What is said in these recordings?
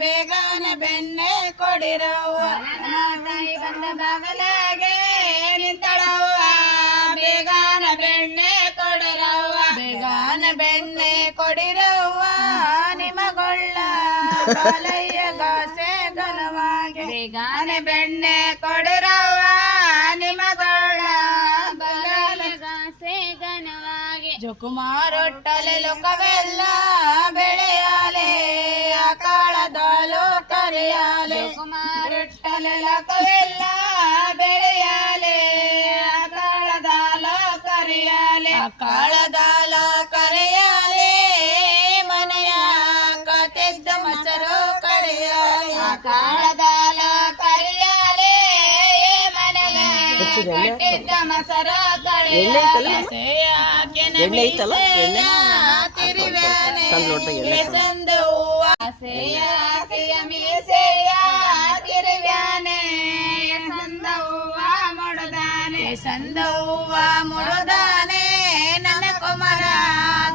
ಬೇಗನೆ ಬೆಣ್ಣೆ ಕೊಡಿರವ್ವ ತಾಯಿ ಬಂದ ಬಾಗಲಾಗೆ ನಿಂತಳವ್ವ ಬೇಗನೆ ಬೆಣ್ಣೆ ಕೊಡಿರವ್ವ ಬೇಗನೆ ಬೆಣ್ಣೆ ಕೊಡಿರವ್ವ ನಿಮಗೊಳ್ಳ ಬಾಲಯ್ಯ ಗಾಸೆ ಘನವಾಗಿ ಬೇಗನೆ ಬೆಣ್ಣೆ ಕೊಡಿರವ್ವ ನಿಮಗೊಳ್ಳ ಗಾಸೆ ಘನವಾಗಿ ಜುಕುಮಾರೊಟ್ಟಲೆ ಲೋಕವೆಲ್ಲ ಬೆಳೆಯಾಲೆ ಆಕಾಳದಾಲು ಕರೆಯಾಲೆ ಜುಕುಮಾರೊಟ್ಟಲೆ ಲೋಕವೆಲ್ಲ ಬೆಳೆಯಾಲೆ ಆಕಾಳದಾಲು ಕರೆಯಾಲೆ ಆಕಾಳದಾಲ ಕರೆಯಾಲೆ ಮನೆಯ ಕತೆದ್ದ ಮೊಸರು ಕಡೆಯಾಲೆ ಆಕಾಳದಾಲ ಕರೆಯಾಲೆ ಮನೆಯ ಕತೆದ್ದ ಮೊಸರು ಕಡೆಯಾಲೆ ಸಂದವ್ವ ಮುಡದಾನೆ ನನ್ನ ಕುಮಾರ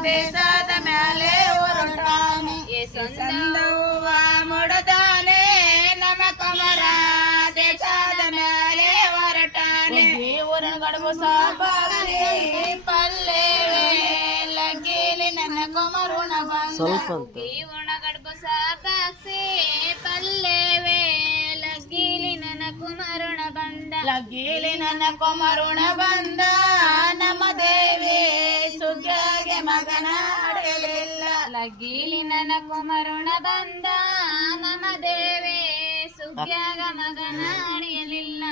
ದೇಶದ ಮೇಲೆ ಹೊರಟಾನೆ ಸಂದವ್ವ ಮುಡದಾನೆ ನಮ್ಮ ಕುಮಾರ ದೇಶದ ಮೇಲೆ ಹೊರಟಾನೆ ಊರನ ಗಡಬು ಸಾಪಾಸಿ ಪಲ್ಲೇವೆ ಲಗ್ಗೇಲಿ ನನ್ನ ಕುಮಾರುಣ ಬಂದ ಊರನ ಗಡಬು ಸಾಪಾಸಿ ಪಲ್ಲೇವೆ ಲಗ್ಗೇಲಿ ನನ್ನ ಕುಮಾರುಣ ಬಂದ ಲಗ್ಗೇಲಿ ನನ್ನ ಕುಮಾರುಣ ಬಂದ ನಮ್ಮ ದೇವಿ ಸುಗ್ಗಿಗೆ ಮಗನ ಅಡೆಯಲಿಲ್ಲ ಲಗ್ಗೇಲಿ ನನ್ನ ಕುಮಾರುಣ ಬಂದ ನಮ್ಮ ದೇವಿ ಸುಗ್ಗಿಯಾಗ ಮಗನ ಅಡೆಯಲಿಲ್ಲ